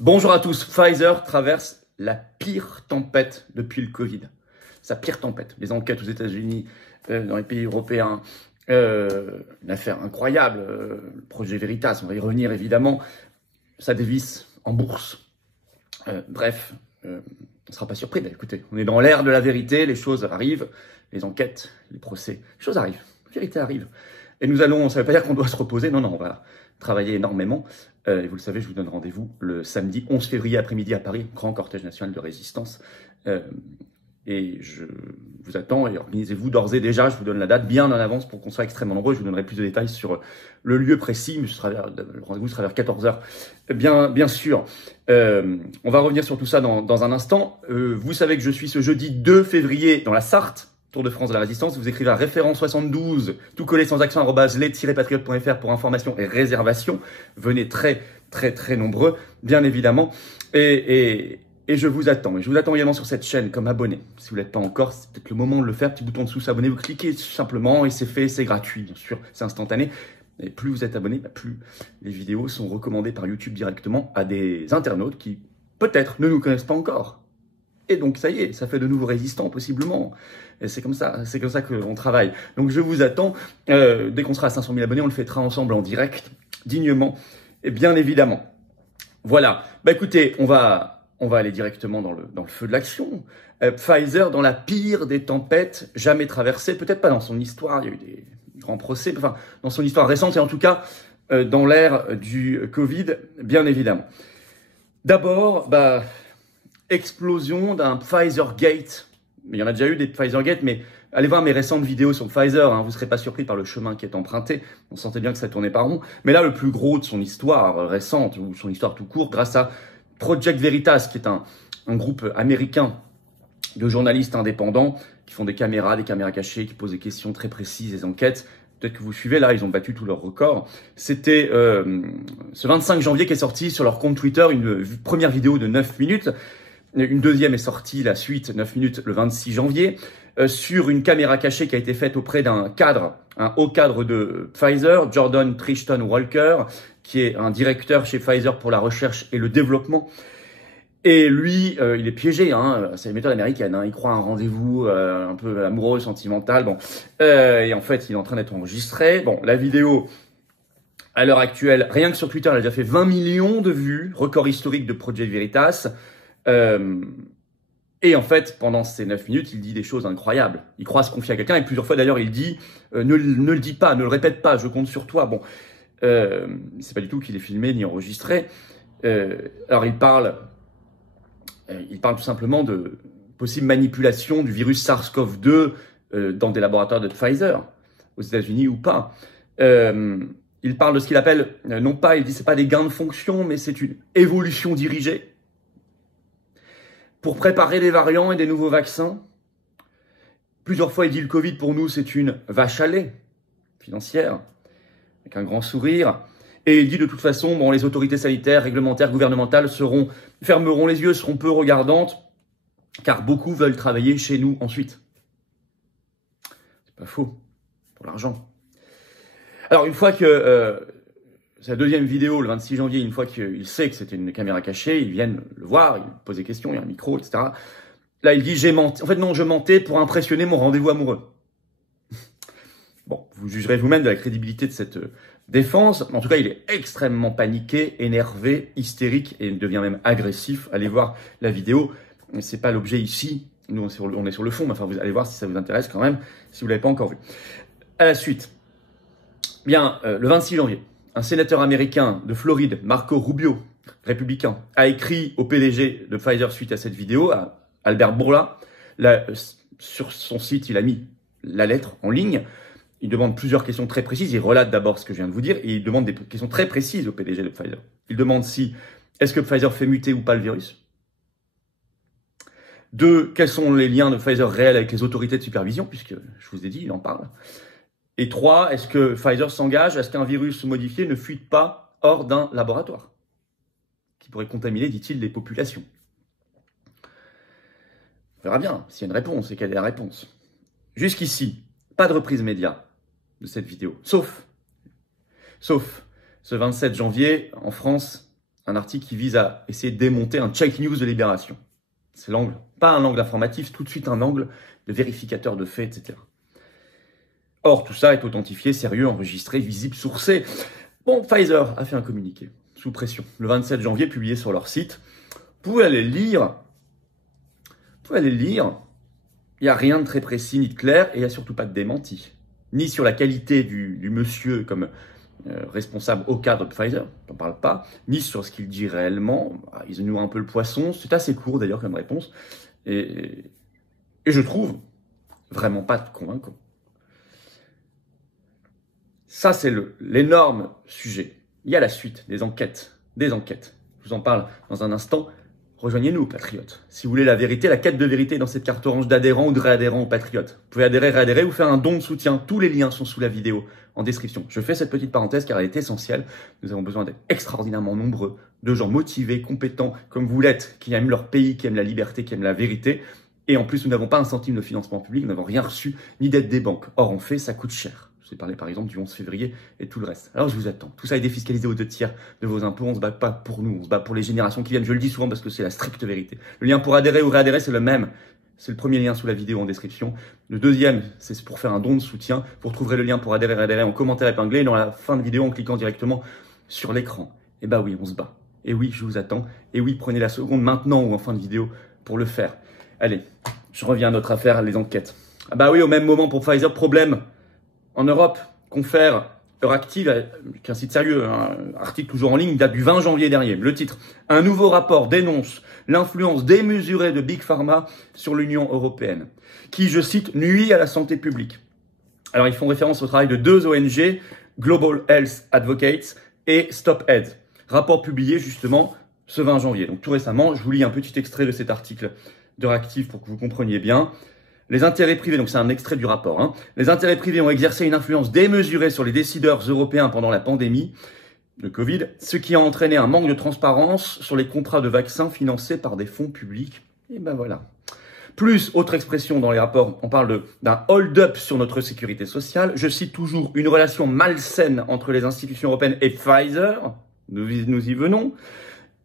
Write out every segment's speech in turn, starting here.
Bonjour à tous. Pfizer traverse la pire tempête depuis le Covid. Sa pire tempête. Les enquêtes aux États-Unis, dans les pays européens, une affaire incroyable. Le projet Veritas, on va y revenir évidemment. Ça dévisse en bourse. Bref, on ne sera pas surpris. Écoutez, on est dans l'ère de la vérité. Les choses arrivent. Les enquêtes, les procès, les choses arrivent. La vérité arrive. Et nous allons, ça ne veut pas dire qu'on doit se reposer. Non, on va travailler énormément. Et vous le savez, je vous donne rendez-vous le samedi 11 février après-midi à Paris, grand cortège national de résistance. Et je vous attends et organisez-vous d'ores et déjà, je vous donne la date bien en avance pour qu'on soit extrêmement nombreux. Je vous donnerai plus de détails sur le lieu précis, mais le rendez-vous sera vers 14h. Bien sûr, on va revenir sur tout ça dans un instant. Vous savez que je suis ce jeudi 2 février dans la Sarthe, Tour de France de la Résistance. Vous écrivez à référent 72, tout collé sans accent, @les-patriotes.fr pour information et réservation. Venez très nombreux, bien évidemment. Et je vous attends. Et je vous attends également sur cette chaîne comme abonné. Si vous ne l'êtes pas encore, c'est peut-être le moment de le faire. Petit bouton dessous, s'abonner. Vous cliquez simplement et c'est fait. C'est gratuit, bien sûr. C'est instantané. Et plus vous êtes abonné, plus les vidéos sont recommandées par YouTube directement à des internautes qui, peut-être, ne nous connaissent pas encore. Et donc, ça y est, ça fait de nouveaux résistants, possiblement. Et c'est comme ça qu'on travaille. Donc, je vous attends. Dès qu'on sera à 500 000 abonnés, on le fêtera ensemble en direct, dignement, et bien évidemment. Voilà. Écoutez, on va aller directement dans le feu de l'action. Pfizer, dans la pire des tempêtes jamais traversées, peut-être pas dans son histoire, il y a eu des grands procès, enfin, dans son histoire récente, et en tout cas, dans l'ère du Covid, bien évidemment. D'abord, explosion d'un Pfizer Gate. Il y en a déjà eu des Pfizer Gate, mais allez voir mes récentes vidéos sur Pfizer, vous ne serez pas surpris par le chemin qui est emprunté. On sentait bien que ça tournait par rond. Mais là, le plus gros de son histoire récente, ou son histoire tout court, grâce à Project Veritas, qui est un groupe américain de journalistes indépendants qui font des caméras cachées, qui posent des questions très précises, des enquêtes. Peut-être que vous suivez, là, ils ont battu tous leurs records. C'était ce 25 janvier qu'est sorti sur leur compte Twitter une première vidéo de 9 minutes. Une deuxième est sortie, la suite, 9 minutes, le 26 janvier, sur une caméra cachée qui a été faite auprès d'un cadre, un haut cadre de Pfizer, Jordan Trishton Walker, qui est un directeur chez Pfizer pour la recherche et le développement. Et lui, il est piégé, c'est la méthode américaine, il croit à un rendez-vous un peu amoureux, sentimental, et en fait, il est en train d'être enregistré. Bon, la vidéo, à l'heure actuelle, rien que sur Twitter, elle a déjà fait 20 millions de vues, record historique de Project Veritas. Et en fait, pendant ces 9 minutes, il dit des choses incroyables. Il croit se confier à quelqu'un, et plusieurs fois d'ailleurs, il dit ne le dis pas, ne le répète pas, je compte sur toi. Bon, c'est pas du tout qu'il est filmé ni enregistré. Alors il parle tout simplement de possible manipulation du virus SARS-CoV-2 dans des laboratoires de Pfizer, aux États-Unis ou pas. Il parle de ce qu'il appelle, non pas, il dit c'est pas des gains de fonction, mais c'est une évolution dirigée pour préparer des variants et des nouveaux vaccins. Plusieurs fois, il dit le Covid, pour nous, c'est une vache à lait financière, avec un grand sourire. Et il dit de toute façon, les autorités sanitaires, réglementaires, gouvernementales fermeront les yeux, seront peu regardantes, car beaucoup veulent travailler chez nous ensuite. C'est pas faux, pour l'argent. Alors, une fois que sa deuxième vidéo, le 26 janvier, une fois qu'il sait que c'était une caméra cachée, ils viennent le voir, il pose des questions, il y a un micro, etc. Là, il dit, j'ai menti. En fait, non, je mentais pour impressionner mon rendez-vous amoureux. Bon, vous jugerez vous-même de la crédibilité de cette défense. En tout cas, il est extrêmement paniqué, énervé, hystérique et devient même agressif. Allez voir la vidéo. C'est pas l'objet ici. Nous, on est sur le fond. Mais enfin, vous allez voir si ça vous intéresse quand même, si vous l'avez pas encore vu. À la suite. Bien, le 26 janvier. Un sénateur américain de Floride, Marco Rubio, républicain, a écrit au PDG de Pfizer suite à cette vidéo, à Albert Bourla. Sur son site, il a mis la lettre en ligne. Il demande plusieurs questions très précises. Il relate d'abord ce que je viens de vous dire et il demande des questions très précises au PDG de Pfizer. Il demande est-ce que Pfizer fait muter ou pas le virus? 2, quels sont les liens de Pfizer réels avec les autorités de supervision, puisque je vous ai dit, il en parle. Et 3, est-ce que Pfizer s'engage à ce qu'un virus modifié ne fuite pas hors d'un laboratoire qui pourrait contaminer, dit-il, les populations? On verra bien s'il y a une réponse et quelle est la réponse. Jusqu'ici, pas de reprise média de cette vidéo, sauf ce 27 janvier en France, un article qui vise à essayer de démonter un fake news de Libération. C'est l'angle, pas un angle informatif, tout de suite un angle de vérificateur de faits, etc. Or, tout ça est authentifié, sérieux, enregistré, visible, sourcé. Bon, Pfizer a fait un communiqué, sous pression, le 27 janvier, publié sur leur site. Vous pouvez aller le lire. Il n'y a rien de très précis ni de clair, et il n'y a surtout pas de démenti. Ni sur la qualité du monsieur comme responsable au cadre de Pfizer, on n'en parle pas, ni sur ce qu'il dit réellement. Ils nouent un peu le poisson, c'est assez court d'ailleurs comme réponse, et je trouve vraiment pas convaincant. Ça, c'est l'énorme sujet. Il y a la suite, des enquêtes. Je vous en parle dans un instant. Rejoignez-nous, patriotes. Si vous voulez la vérité, la quête de vérité dans cette carte orange d'adhérents ou de réadhérents aux patriotes. Vous pouvez adhérer, réadhérer ou faire un don de soutien. Tous les liens sont sous la vidéo, en description. Je fais cette petite parenthèse car elle est essentielle. Nous avons besoin d'être extraordinairement nombreux, de gens motivés, compétents, comme vous l'êtes, qui aiment leur pays, qui aiment la liberté, qui aiment la vérité. Et en plus, nous n'avons pas un centime de financement public, nous n'avons rien reçu, ni d'aide des banques. Or, en fait, ça coûte cher. Je vous ai parlé par exemple du 11 février et tout le reste. Alors je vous attends. Tout ça est défiscalisé aux 2/3 de vos impôts. On ne se bat pas pour nous, on se bat pour les générations qui viennent. Je le dis souvent parce que c'est la stricte vérité. Le lien pour adhérer ou réadhérer, c'est le même. C'est le premier lien sous la vidéo en description. Le deuxième, c'est pour faire un don de soutien. Vous retrouverez le lien pour adhérer, réadhérer en commentaire épinglé et dans la fin de vidéo en cliquant directement sur l'écran. Et bah oui, on se bat. Et oui, je vous attends. Et oui, prenez la seconde maintenant ou en fin de vidéo pour le faire. Allez, je reviens à notre affaire, les enquêtes. Ah bah oui, au même moment pour Pfizer, problème. En Europe, Confère, Euractiv, qui est un site sérieux, un article toujours en ligne, date du 20 janvier dernier. Le titre, un nouveau rapport dénonce l'influence démesurée de Big Pharma sur l'Union européenne, qui, je cite, nuit à la santé publique. Alors, ils font référence au travail de 2 ONG, Global Health Advocates et Stop AIDS. Rapport publié justement ce 20 janvier. Donc tout récemment, je vous lis un petit extrait de cet article d'Euractiv pour que vous compreniez bien. Les intérêts privés, donc c'est un extrait du rapport, hein. Les intérêts privés ont exercé une influence démesurée sur les décideurs européens pendant la pandémie de Covid, ce qui a entraîné un manque de transparence sur les contrats de vaccins financés par des fonds publics. Et ben voilà. Plus, autre expression dans les rapports, on parle d'un hold-up sur notre sécurité sociale. Je cite toujours une relation malsaine entre les institutions européennes et Pfizer. Nous y venons.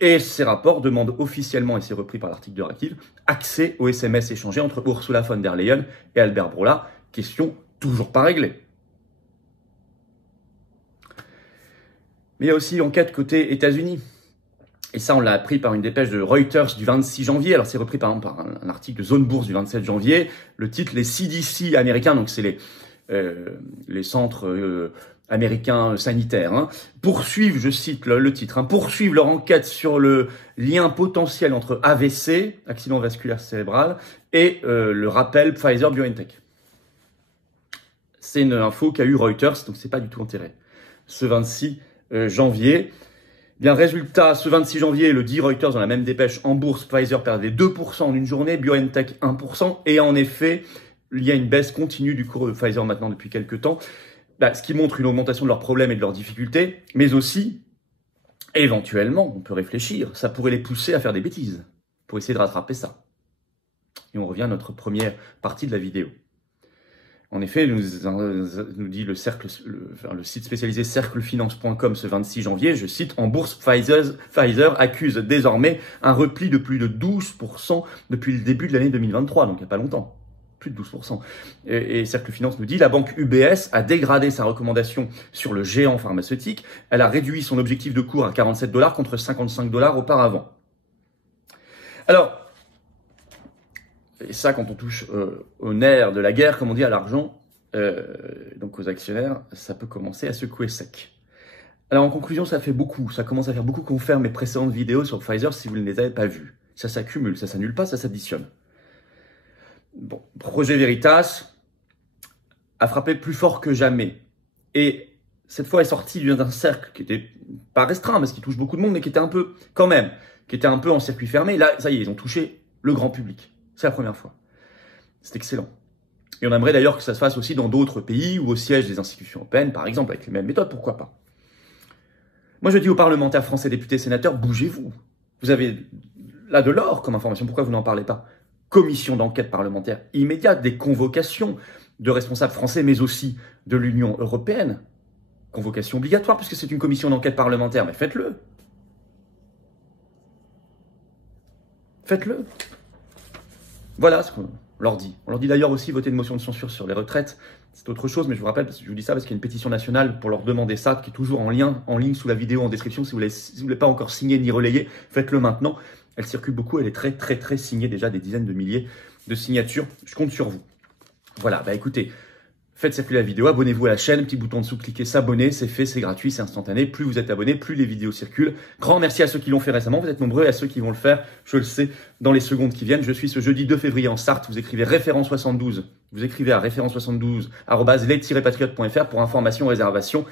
Et ces rapports demandent officiellement, et c'est repris par l'article d'Euractiv, accès aux SMS échangés entre Ursula von der Leyen et Albert Bourla. Question toujours pas réglée. Mais il y a aussi l'enquête côté États-Unis. Et ça, on l'a appris par une dépêche de Reuters du 26 janvier. Alors, c'est repris par exemple par un article de Zone Bourse du 27 janvier. Le titre, les CDC américains, donc c'est les centres américains sanitaires, hein, poursuivent, je cite le titre, hein, poursuivent leur enquête sur le lien potentiel entre AVC, accident vasculaire cérébral, et le rappel Pfizer-BioNTech. C'est une info qu'a eu Reuters, donc c'est pas du tout enterré. Ce 26 janvier, bien résultat, ce 26 janvier, le dit Reuters dans la même dépêche, en bourse, Pfizer perdait 2% en une journée, BioNTech 1%, et en effet, il y a une baisse continue du cours de Pfizer maintenant depuis quelques temps. Ce qui montre une augmentation de leurs problèmes et de leurs difficultés, mais aussi, éventuellement, on peut réfléchir, ça pourrait les pousser à faire des bêtises, pour essayer de rattraper ça. Et on revient à notre première partie de la vidéo. En effet, nous dit le site spécialisé cerclefinance.com ce 26 janvier, je cite, en bourse, Pfizer accuse désormais un repli de plus de 12% depuis le début de l'année 2023, donc il n'y a pas longtemps. Plus de 12%. Et Cercle Finance nous dit, la banque UBS a dégradé sa recommandation sur le géant pharmaceutique. Elle a réduit son objectif de cours à 47 $ contre 55 $ auparavant. Alors, et ça, quand on touche au nerf de la guerre, comme on dit, à l'argent, donc aux actionnaires, ça peut commencer à secouer sec. Alors, en conclusion, ça fait beaucoup. Ça commence à faire beaucoup qu'on fait mes précédentes vidéos sur Pfizer si vous ne les avez pas vues. Ça s'accumule, ça s'annule pas, ça s'additionne. Bon, Projet Veritas a frappé plus fort que jamais. Et cette fois est sorti d'un cercle qui était pas restreint, parce qu'il touche beaucoup de monde, mais qui était un peu, quand même, qui était un peu en circuit fermé. Là, ça y est, ils ont touché le grand public. C'est la première fois. C'est excellent. Et on aimerait d'ailleurs que ça se fasse aussi dans d'autres pays ou au siège des institutions européennes, par exemple, avec les mêmes méthodes, pourquoi pas. Moi, je dis aux parlementaires français, députés, sénateurs, bougez-vous. Vous avez là de l'or comme information, pourquoi vous n'en parlez pas? Commission d'enquête parlementaire immédiate, des convocations de responsables français, mais aussi de l'Union européenne. Convocation obligatoire, puisque c'est une commission d'enquête parlementaire, mais faites-le. faites-le. Voilà ce qu'on leur dit. On leur dit d'ailleurs aussi voter une motion de censure sur les retraites. C'est autre chose, mais je vous rappelle, parce que je vous dis ça parce qu'il y a une pétition nationale pour leur demander ça, qui est toujours en ligne sous la vidéo en description. Si vous ne voulez pas encore signer ni relayer, faites-le maintenant. Elle circule beaucoup, elle est très signée, déjà des dizaines de milliers de signatures. Je compte sur vous. Voilà, bah écoutez, faites circuler la vidéo, abonnez-vous à la chaîne, petit bouton dessous, cliquez s'abonner, c'est fait, c'est gratuit, c'est instantané. Plus vous êtes abonné, plus les vidéos circulent. Grand merci à ceux qui l'ont fait récemment, vous êtes nombreux, et à ceux qui vont le faire, je le sais, dans les secondes qui viennent. Je suis ce jeudi 2 février en Sarthe, vous écrivez référent 72, vous écrivez à référent 72 @les-patriotes.fr pour information, réservation,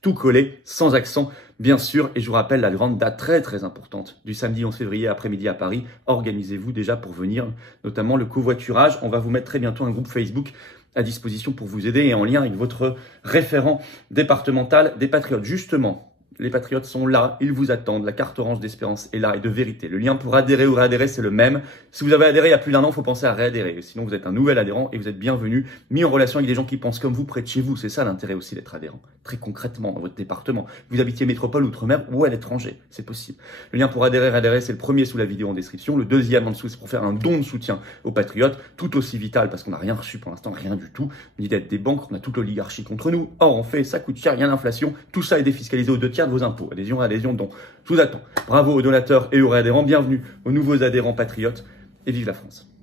tout collé, sans accent, bien sûr. Et je vous rappelle la grande date très importante du samedi 11 février après-midi à Paris. Organisez-vous déjà pour venir, notamment le covoiturage. On va vous mettre très bientôt un groupe Facebook à disposition pour vous aider et en lien avec votre référent départemental des Patriotes. Justement, les Patriotes sont là, ils vous attendent. La carte orange d'espérance est là et de vérité. Le lien pour adhérer ou réadhérer, c'est le même. Si vous avez adhéré il y a plus d'un an, il faut penser à réadhérer. Sinon, vous êtes un nouvel adhérent et vous êtes bienvenu, mis en relation avec des gens qui pensent comme vous près de chez vous. C'est ça l'intérêt aussi d'être adhérent. Très concrètement, dans votre département. Vous habitiez métropole, outre-mer ou à l'étranger. C'est possible. Le lien pour adhérer, réadhérer, c'est le premier sous la vidéo en description. Le deuxième en dessous, c'est pour faire un don de soutien aux Patriotes. Tout aussi vital parce qu'on n'a rien reçu pour l'instant, rien du tout. Ni d'aide des banques, on a toute l'oligarchie contre nous. Or, on fait, ça coûte cher, rien d'inflation. Tout ça est défiscalisé aux 2/3 de vos impôts. Adhésion, dont je vous attends. Bravo aux donateurs et aux réadhérents. Bienvenue aux nouveaux adhérents Patriotes et vive la France.